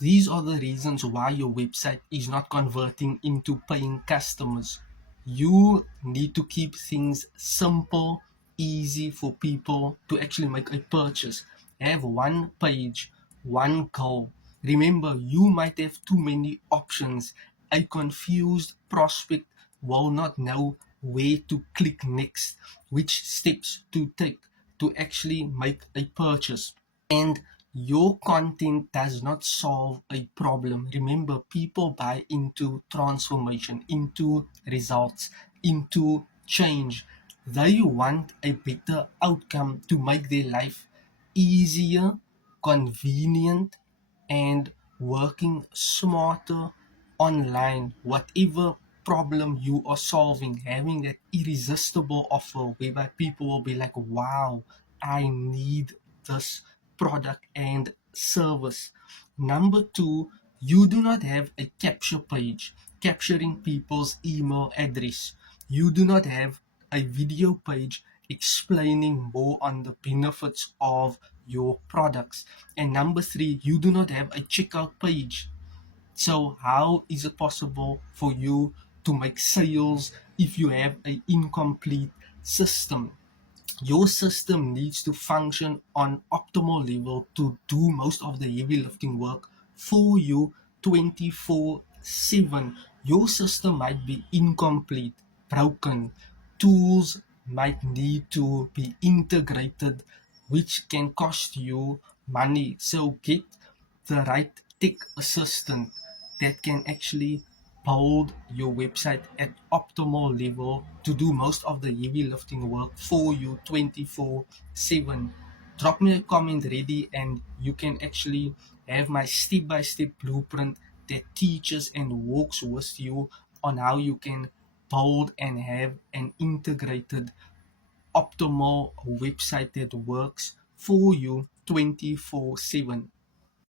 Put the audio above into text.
These are the reasons why your website is not converting into paying customers. You need to keep things simple, easy for people to actually make a purchase. Have one page, one goal. Remember, you might have too many options. A confused prospect will not know where to click next, which steps to take to actually make a purchase. And your content does not solve a problem. Remember, people buy into transformation, into results, into change. They want a better outcome to make their life easier, convenient, and working smarter online. Whatever problem you are solving, having that irresistible offer whereby people will be like, wow, I need this product and service. Number two, you do not have a capture page capturing people's email address. You do not have a video page explaining more on the benefits of your products. And number three, you do not have a checkout page. So how is it possible for you to make sales if you have an incomplete system? Your system needs to function on optimal level to do most of the heavy lifting work for you 24/7. Your system might be incomplete, broken. Tools might need to be integrated, which can cost you money. So get the right tech assistant that can actually build your website at optimal level to do most of the heavy lifting work for you 24/7. Drop me a comment ready and you can actually have my step-by-step blueprint that teaches and walks with you on how you can build and have an integrated optimal website that works for you 24/7.